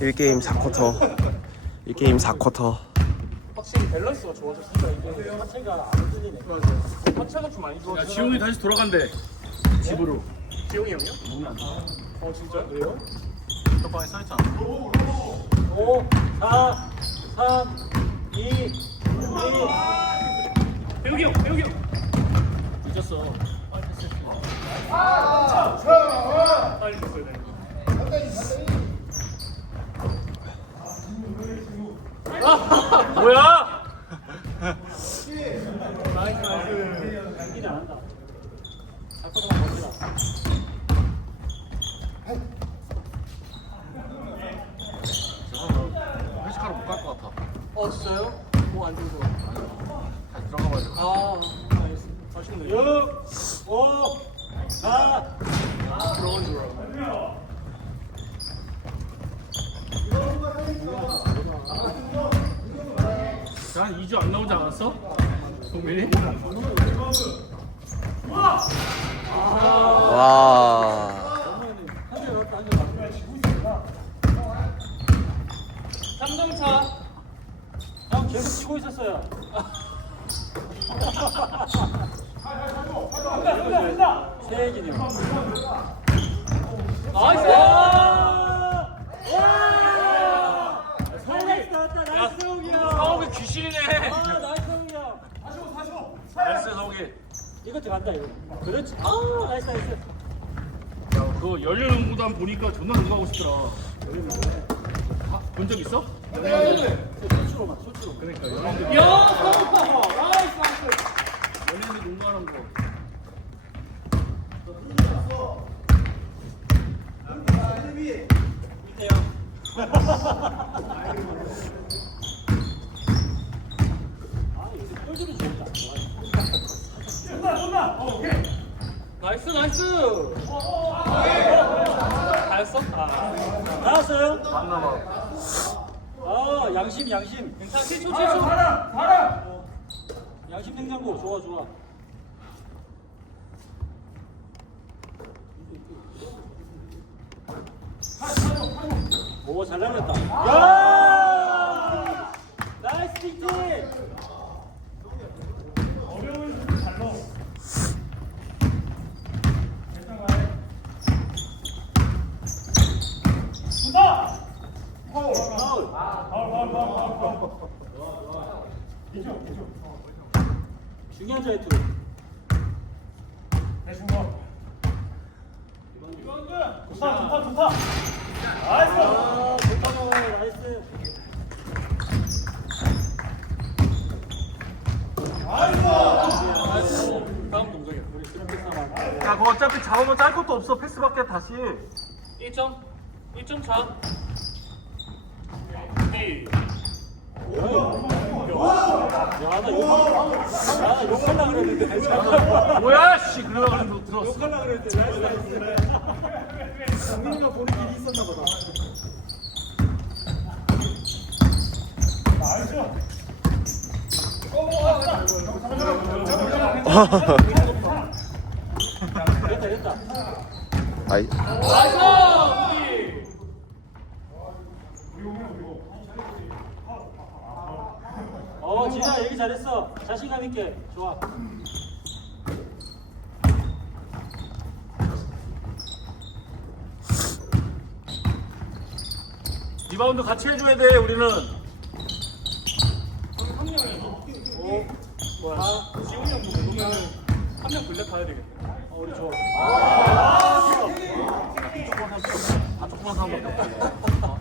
1게임 4쿼터 1게임 4쿼터 확실히 밸런스가 좋아졌습니다. 이게 하체가 안 흔들리네. 하체가 좀 많이 야 좋아졌어. 지용이 다시 돌아간대 집으로 지용이 형요? 어 진짜? 왜요? 떡방에 써있잖아 5, 4, 3, 2, 1. 배우기 형, 배우기 형. 늦었어. 빨리 패스해. 빨리 패스해야 돼. 뭐야 나이스, 나이스. 연기는 안 한다. 잡고서만 버티라. 회식하러 못 갈 것 같아 어, 진짜요? 뭐안 들고. 다시 들어가 봐야 돼 아, 나이스. 아쉽네. 6, 5, 4. 들어온 줄 알아. 한 2주 안 나오지 않았어? 동민이? 와 삼성차. 형 계속 치고 있었어요. 세gin이 형. 나이스! 와! 나이스 나왔다. 나이스 성욱이 형. 성욱이 귀신이네 아, 나이스 성욱이 형. 나이스 성욱이 이거 들어 간다 이거. 그렇지. 아, 나이스 나이스. 야 그거 열려농구단 보니까 존나 농구하고 싶더라 본적 있어? 소추로만 소추로. 그러니까 연예인들 야, 성욱 나이스 나이스. 연예인들 농구하는 거 나이스 나이스! 다 했어? 아. 나왔어요? 맞나봐 아 양심 양심. 괜찮아. 7초 7초. 가라 가라! 양심 냉장고. 좋아 좋아. 오 잘 날렸다. 야! 나이스 빅팀 파울 중요한 자이투 좋다 좋다 좋다. 나이스! 아 좋다 나이스. 나이스 다음 동작이야 우리 야 그거 어차피 잡으면 짤 것도 없어. 패스밖에 다시. 1점 1점 차 네. 야나 욕, 나 욕하려 그랬는데 괜찮아. 뭐야 씨 그러다 그래서 들었어 욕하려 그랬는데 나이스 나이스. 장민이가 보는 길이 있었나 보다. 됐다 됐다. 아이 어 진아 얘기 잘했어. 자신감 있게 좋아. 리바운드 같이 해줘야 돼 우리는 오 뭐야? 지훈이 형 보면 한명 블랙 가야 되겠다. 어 우리 좋아. 아 조그만 사람밖에 없어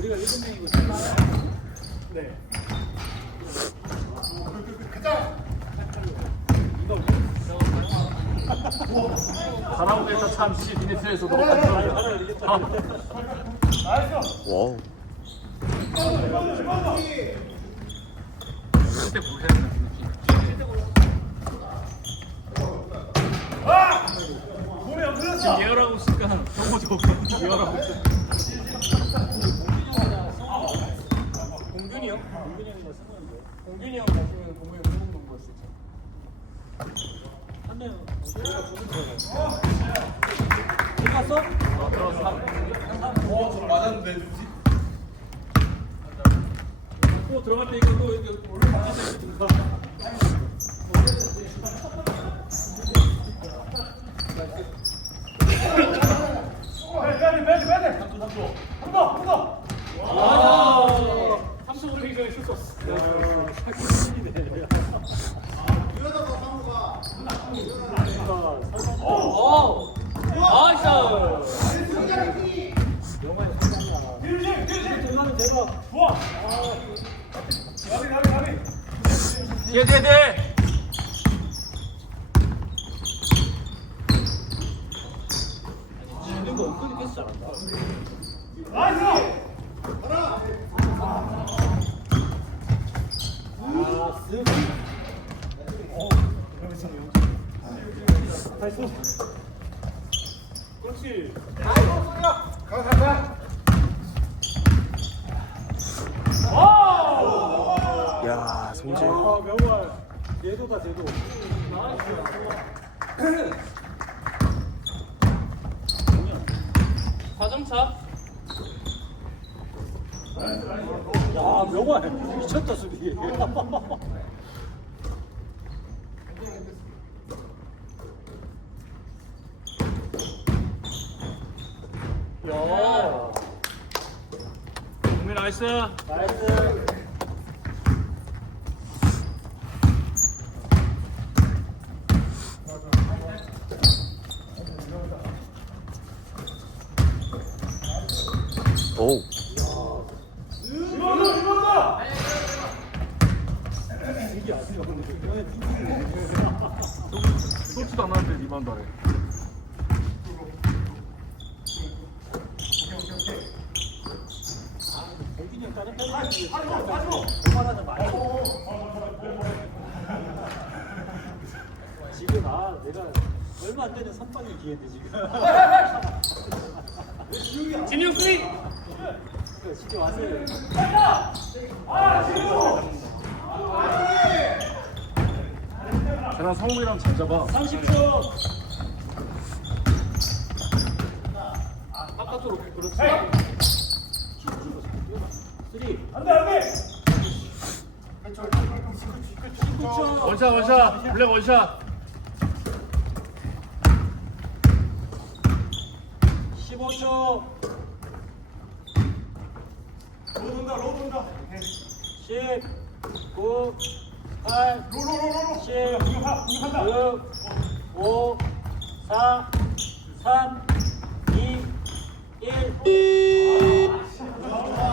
우리가 일곱 명이고. 네. 가라오케 에서 참씨 미니트에서도 와우 그때 뭐 했나 지금 예열하고 있으니까 경고도 없고 예열하고 있어 공균이 공균이 형형 운동 농구할 수 있잖아. 한명 보는 거야. 들어갔어? 아 들어갔어 또 들어갈 때 이거 또 이렇게 올라가서. 어. 나이스. 들어가면 대박. 뒤 에 뒤에 뒤에. 지는 거 은근히 패스 잘한다. 아, 쓱. 그렇지. 야 성질 아, 명월. 제도다, 제도. 자동차. 야, 명월. 미쳤다, 수비. 야. 동민 나이스. 나이스. 오 쏘지도 않았는데 리바운드 하래. 대균이 형 다른 팬들이 오만하는 많이. 지금 아 내가 얼마 안 되는 선빵의 기회인데 지금. 진영 쓰리. 그 진짜 와세요. 쟤랑 성우이랑 잘 잡아. 30초. 바깥으로 그렇지. 쓰리. 원샷 원샷. 블랙 원샷. 15초. 로우 돈다, 로우 돈다. 10, 9, 8, 7, 6, 5, 4, 3, 2, 1.